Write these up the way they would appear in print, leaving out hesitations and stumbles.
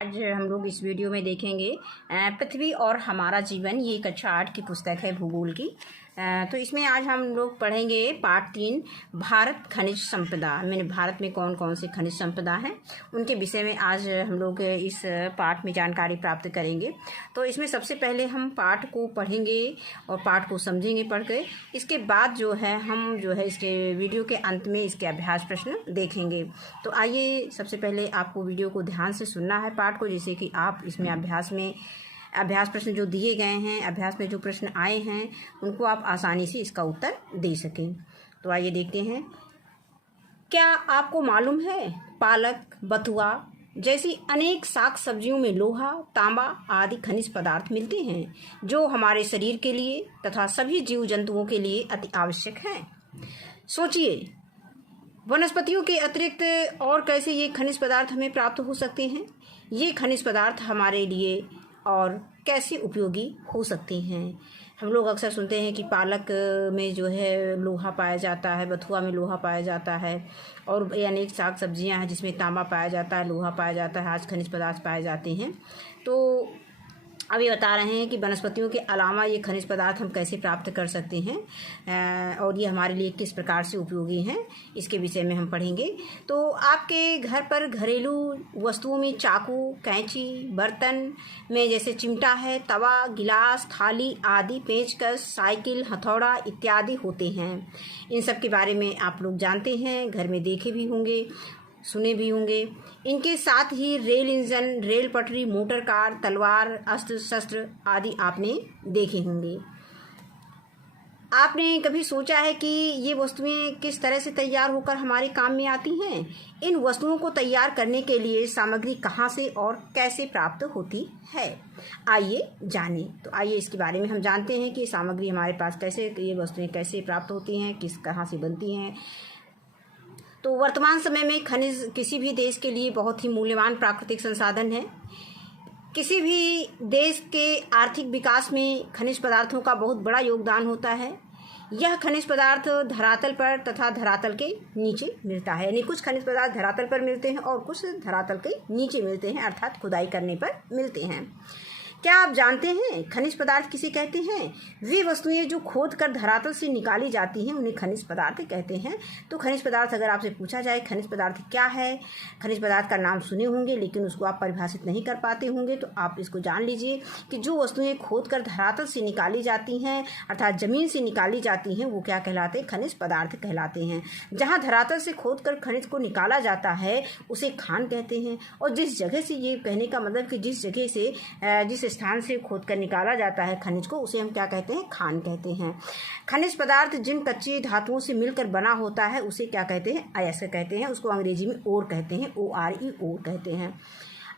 आज हम लोग इस वीडियो में देखेंगे पृथ्वी और हमारा जीवन। ये कक्षा 8 की पुस्तक है भूगोल की। तो इसमें आज हम लोग पढ़ेंगे पार्ट 3 भारत खनिज संपदा। मैंने भारत में कौन कौन से खनिज संपदा हैं उनके विषय में आज हम लोग इस पाठ में जानकारी प्राप्त करेंगे। तो इसमें सबसे पहले हम पाठ को पढ़ेंगे और पाठ को समझेंगे पढ़ के। इसके बाद जो है हम इसके वीडियो के अंत में इसके अभ्यास प्रश्न देखेंगे। तो आइए सबसे पहले आपको वीडियो को ध्यान से सुनना है पाठ को, जैसे कि आप इसमें अभ्यास प्रश्न जो दिए गए हैं, अभ्यास में जो प्रश्न आए हैं उनको आप आसानी से इसका उत्तर दे सकें। तो आइए देखते हैं। क्या आपको मालूम है पालक, बथुआ जैसी अनेक साग सब्जियों में लोहा, तांबा आदि खनिज पदार्थ मिलते हैं जो हमारे शरीर के लिए तथा सभी जीव जंतुओं के लिए अति आवश्यक हैं। सोचिए, वनस्पतियों के अतिरिक्त और कैसे ये खनिज पदार्थ हमें प्राप्त हो सकते हैं। ये खनिज पदार्थ हमारे लिए और कैसे उपयोगी हो सकते हैं। हम लोग अक्सर सुनते हैं कि पालक में जो है लोहा पाया जाता है, बथुआ में लोहा पाया जाता है और अनेक साग सब्जियां हैं जिसमें तांबा पाया जाता है, लोहा पाया जाता है, आज खनिज पदार्थ पाए जाते हैं। तो अभी बता रहे हैं कि वनस्पतियों के अलावा ये खनिज पदार्थ हम कैसे प्राप्त कर सकते हैं और ये हमारे लिए किस प्रकार से उपयोगी हैं, इसके विषय में हम पढ़ेंगे। तो आपके घर पर घरेलू वस्तुओं में चाकू, कैंची, बर्तन में जैसे चिमटा है, तवा, गिलास, थाली आदि, पेचकस, साइकिल, हथौड़ा इत्यादि होते हैं। इन सब के बारे में आप लोग जानते हैं, घर में देखे भी होंगे, सुने भी होंगे। इनके साथ ही रेल इंजन, रेल पटरी, मोटर कार, तलवार, अस्त्र शस्त्र आदि आपने देखे होंगे। आपने कभी सोचा है कि ये वस्तुएं किस तरह से तैयार होकर हमारे काम में आती हैं? इन वस्तुओं को तैयार करने के लिए सामग्री कहाँ से और कैसे प्राप्त होती है, आइए जानें। तो आइए इसके बारे में हम जानते हैं कि सामग्री हमारे पास कैसे, ये वस्तुएं कैसे प्राप्त होती हैं, कहाँ से बनती हैं। तो वर्तमान समय में खनिज किसी भी देश के लिए बहुत ही मूल्यवान प्राकृतिक संसाधन है। किसी भी देश के आर्थिक विकास में खनिज पदार्थों का बहुत बड़ा योगदान होता है। यह खनिज पदार्थ धरातल पर तथा धरातल के नीचे मिलता है, यानी कुछ खनिज पदार्थ धरातल पर मिलते हैं और कुछ धरातल के नीचे मिलते हैं, अर्थात खुदाई करने पर मिलते हैं। क्या आप जानते हैं खनिज पदार्थ किसे कहते हैं? वे वस्तुएं जो खोद कर धरातल से निकाली जाती हैं उन्हें खनिज पदार्थ कहते हैं। तो खनिज पदार्थ अगर आपसे पूछा जाए खनिज पदार्थ क्या है, खनिज पदार्थ का नाम सुने होंगे लेकिन उसको आप परिभाषित नहीं कर पाते होंगे, तो आप इसको जान लीजिए कि जो वस्तुएं खोद कर धरातल से निकाली जाती हैं अर्थात जमीन से निकाली जाती हैं वो क्या कहलाते हैं? खनिज पदार्थ कहलाते हैं। जहाँ धरातल से खोद कर खनिज को निकाला जाता है उसे खान कहते हैं। और जिस जगह से, ये कहने का मतलब कि जिस जगह से, जिस स्थान से खोद कर निकाला जाता है खनिज को, उसे हम क्या कहते हैं? खान कहते हैं। खनिज पदार्थ जिन कच्ची धातुओं से मिलकर बना होता है उसे क्या कहते हैं? अयस्क कहते हैं। उसको अंग्रेजी में ओर कहते हैं, ORE, ओर कहते हैं।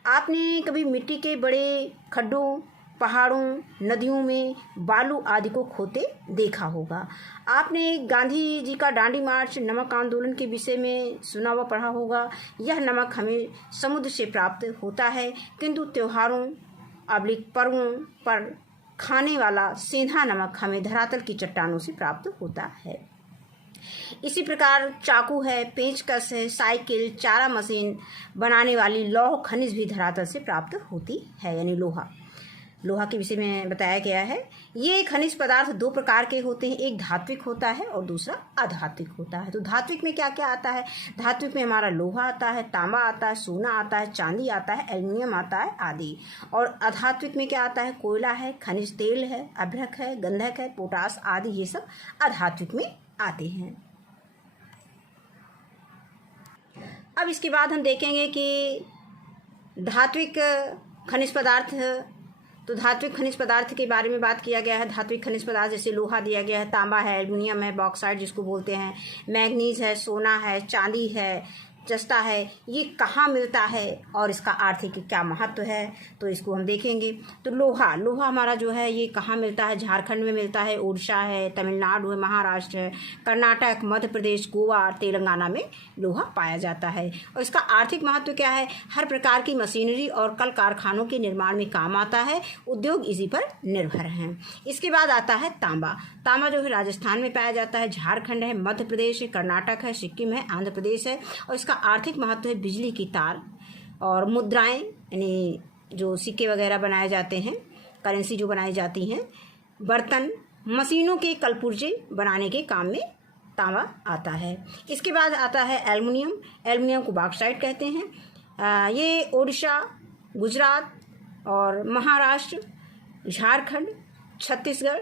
आपने कभी मिट्टी के बड़े खड्डों, पहाड़ों, नदियों में बालू आदि को खोदते देखा होगा। आपने गांधी जी का दांडी मार्च, नमक आंदोलन के विषय में सुना व पढ़ा होगा। यह नमक हमें समुद्र से प्राप्त होता है, किंतु त्योहारों पर्वों पर खाने वाला सेंधा नमक हमें धरातल की चट्टानों से प्राप्त होता है। इसी प्रकार चाकू है, पेचकस है, साइकिल, चारा मशीन बनाने वाली लौह खनिज भी धरातल से प्राप्त होती है, यानी लोहा के विषय में बताया गया है। ये खनिज पदार्थ दो प्रकार के होते हैं, एक धात्विक होता है और दूसरा अधात्विक होता है। तो धात्विक में क्या क्या आता है? धात्विक में हमारा लोहा आता है, तांबा आता है, सोना आता है, चांदी आता है, एल्युमिनियम आता है आदि। और अधात्विक में क्या आता है? कोयला है, खनिज तेल है, अभ्रक है, गंधक है, पोटास आदि, ये सब अधात्विक में आते हैं। अब इसके बाद हम देखेंगे कि धात्विक खनिज पदार्थ। तो धात्विक खनिज पदार्थ के बारे में बात किया गया है। धात्विक खनिज पदार्थ जैसे लोहा दिया गया है, तांबा है, एल्युमिनियम है, बॉक्साइट जिसको बोलते हैं, मैग्नीज है, सोना है, चांदी है, जस्ता है, ये कहाँ मिलता है और इसका आर्थिक क्या महत्व है, तो इसको हम देखेंगे। तो लोहा हमारा जो है ये कहाँ मिलता है? झारखंड में मिलता है, उड़ीसा है, तमिलनाडु है, महाराष्ट्र है, कर्नाटक, मध्य प्रदेश, गोवा, तेलंगाना में लोहा पाया जाता है। और इसका आर्थिक महत्व क्या है? हर प्रकार की मशीनरी और कल कारखानों के निर्माण में काम आता है, उद्योग इसी पर निर्भर हैं। इसके बाद आता है तांबा जो है राजस्थान में पाया जाता है, झारखंड है, मध्य प्रदेश है, कर्नाटक है, सिक्किम है, आंध्र प्रदेश है। और इसका आर्थिक महत्व है बिजली की तार और मुद्राएं यानी जो सिक्के वगैरह बनाए जाते हैं, करेंसी जो बनाई जाती हैं, बर्तन, मशीनों के कलपुर्जे बनाने के काम में तांबा आता है। इसके बाद आता है एल्युमिनियम। एल्युमिनियम को बॉक्साइट कहते हैं। ये ओडिशा, गुजरात और महाराष्ट्र, झारखंड, छत्तीसगढ़,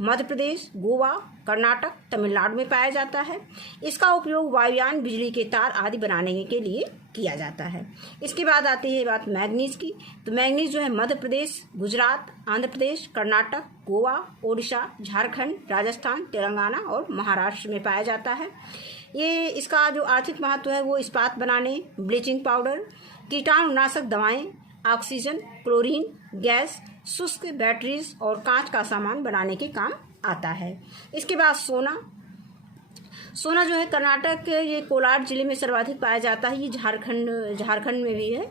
मध्य प्रदेश, गोवा, कर्नाटक, तमिलनाडु में पाया जाता है। इसका उपयोग वायुयान, बिजली के तार आदि बनाने के लिए किया जाता है। इसके बाद आती है बात मैग्नीज की। तो मैग्नीज जो है मध्य प्रदेश, गुजरात, आंध्र प्रदेश, कर्नाटक, गोवा, ओडिशा, झारखंड, राजस्थान, तेलंगाना और महाराष्ट्र में पाया जाता है। ये इसका जो आर्थिक महत्व है वो इस्पात बनाने, ब्लीचिंग पाउडर, कीटाणुनाशक दवाएं, ऑक्सीजन, क्लोरीन गैस, शुष्क बैटरीज और कांच का सामान बनाने के काम आता है। इसके बाद सोना। सोना जो है कर्नाटक, ये कोलार जिले में सर्वाधिक पाया जाता है। ये झारखंड में भी है,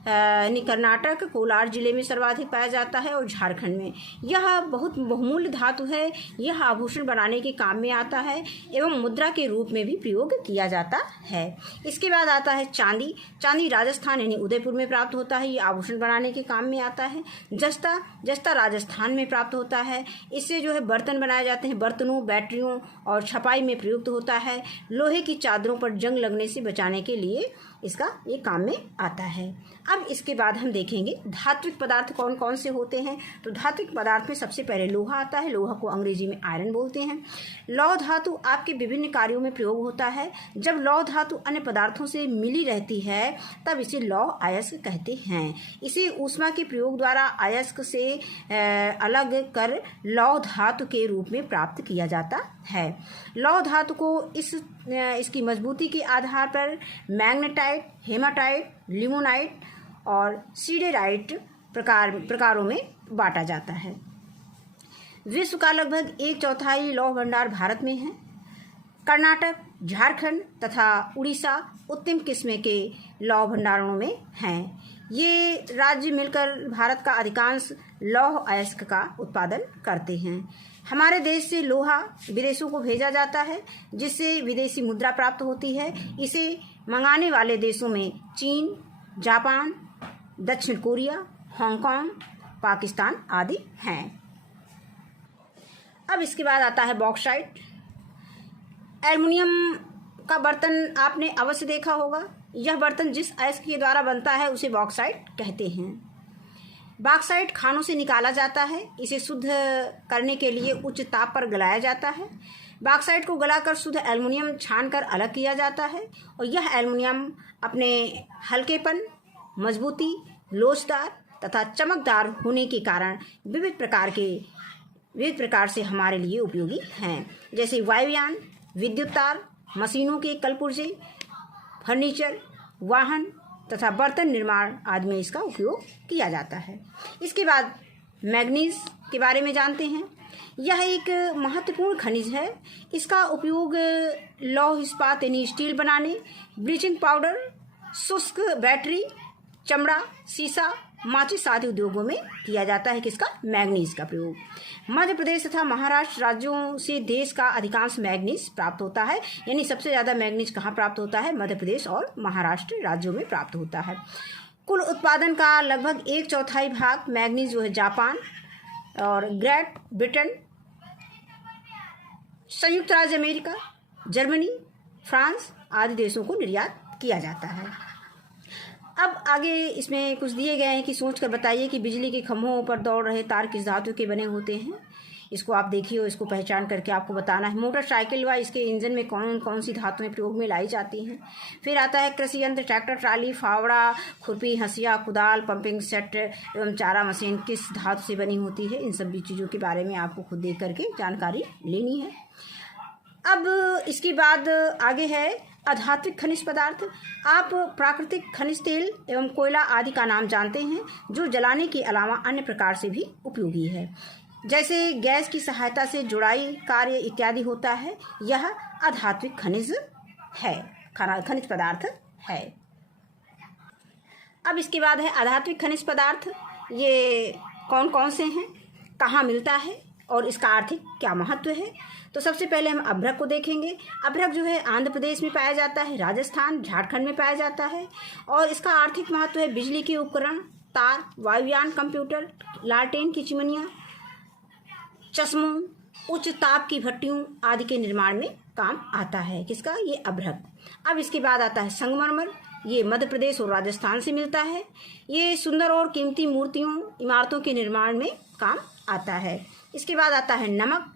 यानी कर्नाटक, कोलार जिले में सर्वाधिक पाया जाता है और झारखंड में। यह बहुत बहुमूल्य धातु है। यह आभूषण बनाने के काम में आता है एवं मुद्रा के रूप में भी प्रयोग किया जाता है। इसके बाद आता है चांदी। चांदी राजस्थान यानी उदयपुर में प्राप्त होता है। ये आभूषण बनाने के काम में आता है। जस्ता राजस्थान में प्राप्त होता है। इससे जो है बर्तन बनाए जाते हैं। बर्तनों, बैटरियों और छपाई में प्रयुक्त होता है। लोहे की चादरों पर जंग लगने से बचाने के लिए इसका ये काम में आता है। अब इसके बाद हम देखेंगे धात्विक पदार्थ कौन कौन से होते हैं। तो धात्विक पदार्थ में सबसे पहले लोहा आता है। लोहा को अंग्रेजी में आयरन बोलते हैं। लौह धातु आपके विभिन्न कार्यों में प्रयोग होता है। जब लौह धातु अन्य पदार्थों से मिली रहती है तब इसे लौह अयस्क कहते हैं। इसे ऊष्मा के प्रयोग द्वारा अयस्क से अलग कर लौह धातु के रूप में प्राप्त किया जाता है। लौह धातु को इसकी मजबूती के आधार पर मैग्नेटाइट, हेमाटाइट, लिमोनाइट और सीडेराइट प्रकारों में बांटा जाता है। विश्व का लगभग 1/4 लौह भंडार भारत में है। कर्नाटक, झारखंड तथा उड़ीसा उत्तम किस्म के लौह भंडारों में हैं। ये राज्य मिलकर भारत का अधिकांश लौह अयस्क का उत्पादन करते हैं। हमारे देश से लोहा विदेशों को भेजा जाता है जिससे विदेशी मुद्रा प्राप्त होती है। इसे मंगाने वाले देशों में चीन, जापान, दक्षिण कोरिया, हांगकांग, पाकिस्तान आदि हैं। अब इसके बाद आता है बॉक्साइट। एल्युमिनियम का बर्तन आपने अवश्य देखा होगा। यह बर्तन जिस अयस्क के द्वारा बनता है उसे बॉक्साइट कहते हैं। बॉक्साइट खानों से निकाला जाता है। इसे शुद्ध करने के लिए उच्च ताप पर गलाया जाता है। बॉक्साइट को गलाकर शुद्ध एल्युमिनियम छानकर अलग किया जाता है और यह एल्युमिनियम अपने हल्केपन, मजबूती, लोचदार तथा चमकदार होने के कारण विविध प्रकार से हमारे लिए उपयोगी हैं। जैसे वायुयान, विद्युत तार, मशीनों के कलपुर्जे, फर्नीचर, वाहन तथा बर्तन निर्माण आदि में इसका उपयोग किया जाता है। इसके बाद मैग्नीज के बारे में जानते हैं। यह एक महत्वपूर्ण खनिज है। इसका उपयोग लौह इस्पात यानी स्टील बनाने, ब्लीचिंग पाउडर, शुष्क बैटरी, चमड़ा, शीशा, माचिस आदि उद्योगों में किया जाता है। किसका? मैग्नीज का प्रयोग। मध्य प्रदेश तथा महाराष्ट्र राज्यों से देश का अधिकांश मैग्नीज प्राप्त होता है। यानी सबसे ज़्यादा मैग्नीज कहाँ प्राप्त होता है? मध्य प्रदेश और महाराष्ट्र राज्यों में प्राप्त होता है। कुल उत्पादन का लगभग 1/4 भाग मैग्नीज जो है जापान और ग्रेट ब्रिटेन, संयुक्त राज्य अमेरिका, जर्मनी, फ्रांस आदि देशों को निर्यात किया जाता है। अब आगे इसमें कुछ दिए गए हैं कि सोच कर बताइए कि बिजली के खंभों पर दौड़ रहे तार किस धातु के बने होते हैं। इसको आप देखिए और इसको पहचान करके आपको बताना है। मोटरसाइकिल व इसके इंजन में कौन कौन सी धातुएं प्रयोग में लाई जाती हैं। फिर आता है कृषि यंत्र, ट्रैक्टर, ट्राली, फावड़ा, खुरपी, हंसिया, कुदाल, पंपिंग सेट एवं चारा मशीन किस धातु से बनी होती है। इन सभी चीज़ों के बारे में आपको खुद देख करके जानकारी लेनी है। अब इसके बाद आगे है अधात्विक खनिज पदार्थ। आप प्राकृतिक खनिज तेल एवं कोयला आदि का नाम जानते हैं जो जलाने के अलावा अन्य प्रकार से भी उपयोगी है, जैसे गैस की सहायता से जुड़ाई कार्य इत्यादि होता है। यह अधात्विक खनिज है, खनिज पदार्थ है। अब इसके बाद है अधात्विक खनिज पदार्थ। ये कौन कौन से हैं, कहाँ मिलता है और इसका आर्थिक क्या महत्व है। तो सबसे पहले हम अभ्रक को देखेंगे। अभ्रक जो है आंध्र प्रदेश में पाया जाता है, राजस्थान, झारखंड में पाया जाता है। और इसका आर्थिक महत्व है बिजली के उपकरण, तार, वायुयान, कंप्यूटर, लालटेन की चिमनियाँ, चश्मों, उच्च ताप की भट्टियों आदि के निर्माण में काम आता है। किसका? ये अभ्रक। अब इसके बाद आता है संगमरमर। ये मध्य प्रदेश और राजस्थान से मिलता है। ये सुंदर और कीमती मूर्तियों, इमारतों के निर्माण में काम आता है। इसके बाद आता है नमक।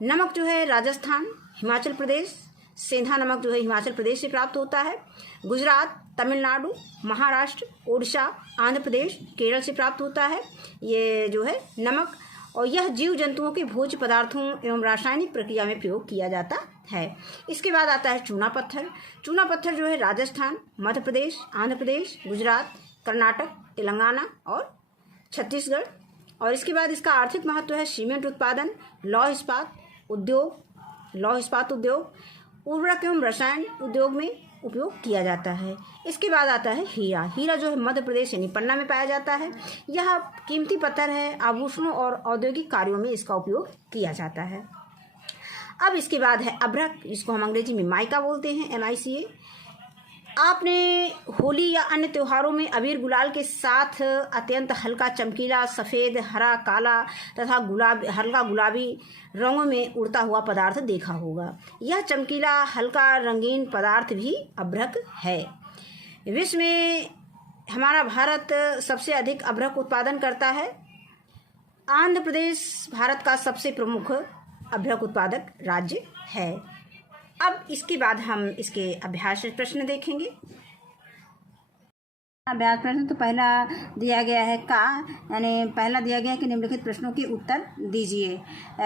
नमक जो है राजस्थान, हिमाचल प्रदेश, सेंधा नमक जो है हिमाचल प्रदेश से प्राप्त होता है। गुजरात, तमिलनाडु, महाराष्ट्र, उड़ीसा, आंध्र प्रदेश, केरल से प्राप्त होता है ये जो है नमक। और यह जीव जंतुओं के भोज्य पदार्थों एवं रासायनिक प्रक्रिया में प्रयोग किया जाता है। इसके बाद आता है चूना पत्थर। चूना पत्थर जो है राजस्थान, मध्य प्रदेश, आंध्र प्रदेश, गुजरात, कर्नाटक, तेलंगाना और छत्तीसगढ़। और इसके बाद इसका आर्थिक महत्व है सीमेंट उत्पादन, लौह इस्पात उद्योग, उर्वरक एवं रसायन उद्योग में उपयोग किया जाता है। इसके बाद आता है हीरा। हीरा जो है मध्य प्रदेश यानी पन्ना में पाया जाता है। यह कीमती पत्थर है, आभूषणों और औद्योगिक कार्यों में इसका उपयोग किया जाता है। अब इसके बाद है अभ्रक, जिसको हम अंग्रेजी में माइका बोलते हैं, MICA। आपने होली या अन्य त्योहारों में अबीर गुलाल के साथ अत्यंत हल्का चमकीला सफ़ेद, हरा, काला तथा हल्का गुलाबी रंगों में उड़ता हुआ पदार्थ देखा होगा। यह चमकीला हल्का रंगीन पदार्थ भी अभ्रक है। विश्व में हमारा भारत सबसे अधिक अभ्रक उत्पादन करता है। आंध्र प्रदेश भारत का सबसे प्रमुख अभ्रक उत्पादक राज्य है। अब इसके बाद हम इसके अभ्यास प्रश्न देखेंगे। अभ्यास प्रश्न तो पहला दिया गया है का, यानी पहला दिया गया है कि निम्नलिखित प्रश्नों के उत्तर दीजिए।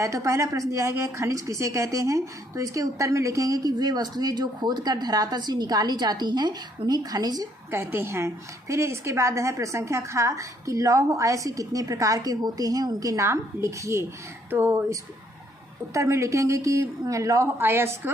तो पहला प्रश्न दिया गया है खनिज किसे कहते हैं। तो इसके उत्तर में लिखेंगे कि वे वस्तुएं जो खोदकर धरातल से निकाली जाती हैं उन्हें खनिज कहते हैं। फिर इसके बाद है प्रश्न संख्या खा कि लौह अयस्क कितने प्रकार के होते हैं, उनके नाम लिखिए। तो इस उत्तर में लिखेंगे कि लौह अयस्क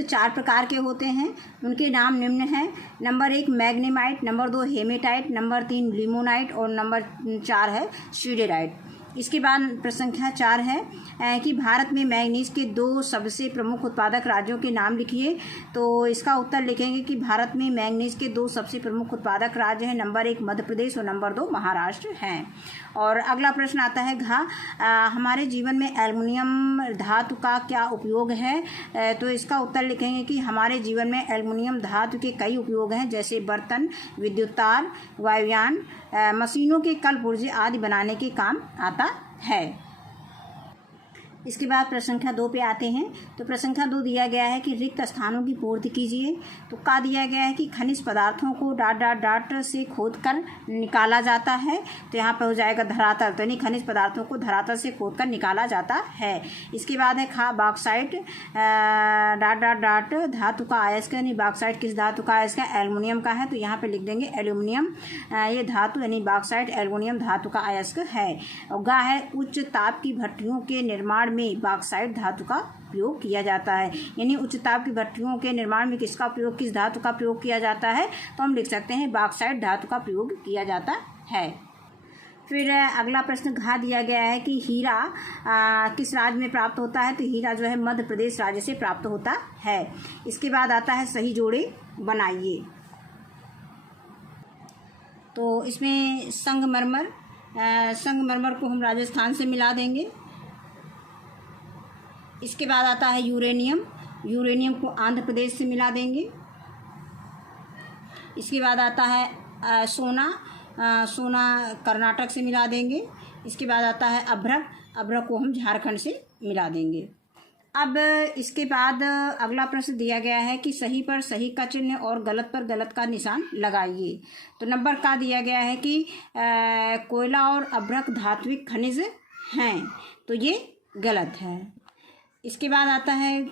4 प्रकार के होते हैं। उनके नाम निम्न हैं। Number 1 magnetite, number 2 haematite, number 3 limonite और नंबर 4 है स्यूडेराइट। इसके बाद प्रश्न संख्या 4 है कि भारत में मैंगनीज के 2 सबसे प्रमुख उत्पादक राज्यों के नाम लिखिए। तो इसका उत्तर लिखेंगे कि भारत में मैंगनीज के 2 सबसे प्रमुख उत्पादक राज्य हैं। नंबर 1 मध्य प्रदेश और नंबर 2 महाराष्ट्र हैं। और अगला प्रश्न आता है हमारे जीवन में एल्युमिनियम धातु का क्या उपयोग है। तो इसका उत्तर लिखेंगे कि हमारे जीवन में एल्युमिनियम धातु के कई उपयोग हैं, जैसे बर्तन, विद्युत तार, वायुयान, मशीनों के कल पुर्जे आदि बनाने के काम आता है। इसके बाद प्रश्न संख्या 2 पे आते हैं। तो प्रश्न संख्या 2 दिया गया है कि रिक्त स्थानों की पूर्ति कीजिए। तो का दिया गया है कि खनिज पदार्थों को डाट से खोद कर निकाला जाता है। तो यहाँ पर हो जाएगा धरातल, तो यानी खनिज पदार्थों को धरातल से खोद कर निकाला जाता है। इसके बाद है खा बॉक्साइट डाट धातु का अयस्क, यानी बॉक्साइट किस धातु का अयस्क है, एल्युमिनियम का है। तो यहाँ पर लिख देंगे एल्युमिनियम ये धातु यानी बॉक्साइट एल्युमिनियम धातु का अयस्क है। और गा है उच्च ताप की भट्टियों के निर्माण में बॉक्साइट धातु का प्रयोग किया जाता है। यानी उच्च ताप की भट्टियों के निर्माण में किसका प्रयोग, किस धातु का प्रयोग किया जाता है। तो हम लिख सकते हैं बॉक्साइट धातु का प्रयोग किया जाता है। फिर अगला प्रश्न घा दिया गया है कि हीरा किस राज्य में प्राप्त होता है। तो हीरा जो है मध्य प्रदेश राज्य से प्राप्त होता है। इसके बाद आता है सही जोड़े बनाइए। तो इसमें संगमरमर को हम राजस्थान से मिला देंगे। इसके बाद आता है यूरेनियम को आंध्र प्रदेश से मिला देंगे। इसके बाद आता है सोना कर्नाटक से मिला देंगे। इसके बाद आता है अभ्रक को हम झारखंड से मिला देंगे। अब इसके बाद अगला प्रश्न दिया गया है कि सही पर सही का चिन्ह और गलत पर गलत का निशान लगाइए। तो नंबर का दिया गया है कि कोयला और अभ्रक धात्विक खनिज हैं, तो ये गलत है। इसके बाद आता है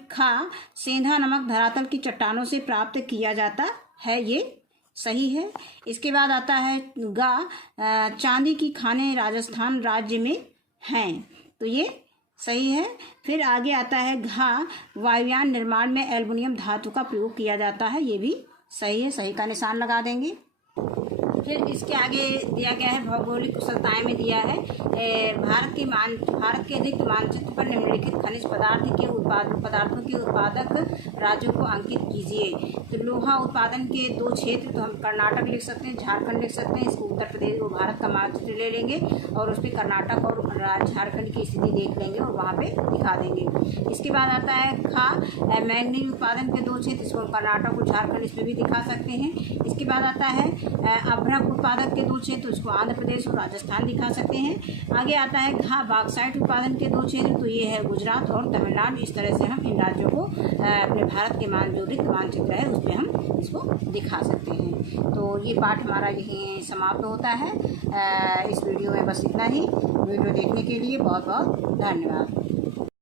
सेंधा नमक धरातल की चट्टानों से प्राप्त किया जाता है, ये सही है। इसके बाद आता है चांदी की खानें राजस्थान राज्य में हैं, तो ये सही है। फिर आगे आता है वायुयान निर्माण में एल्युमिनियम धातु का प्रयोग किया जाता है, ये भी सही है, सही का निशान लगा देंगे। फिर इसके आगे दिया गया है भौगोलिक कुशलताएं में दिया है भारत के अधिक मानचित्र पर निम्नलिखित खनिज पदार्थों के उत्पादक राज्यों को अंकित कीजिए। तो लोहा उत्पादन के 2 क्षेत्र, तो हम कर्नाटक लिख सकते हैं, झारखंड लिख सकते हैं। इसको उत्तर प्रदेश को भारत का मानचित्र ले लेंगे और उस पर कर्नाटक और झारखंड की स्थिति देख लेंगे और वहाँ पे दिखा देंगे। इसके बाद आता है मैंगनीज उत्पादन के 2 क्षेत्र, इसको कर्नाटक और झारखंड इस पर भी दिखा सकते हैं। इसके बाद आता है अभ्रक उत्पादक के 2 क्षेत्र, उसको आंध्र प्रदेश और राजस्थान दिखा सकते हैं। आगे आता है बॉक्साइट उत्पादन के 2 क्षेत्र, तो ये है गुजरात और तमिलनाडु। इस तरह से हम इन राज्यों को अपने भारत के जो रिक्त मानचित्र है उस पर हम इसको दिखा सकते हैं। तो ये पाठ हमारा यहीं समाप्त होता है। इस वीडियो में बस इतना ही। वीडियो देखने के लिए बहुत बहुत धन्यवाद।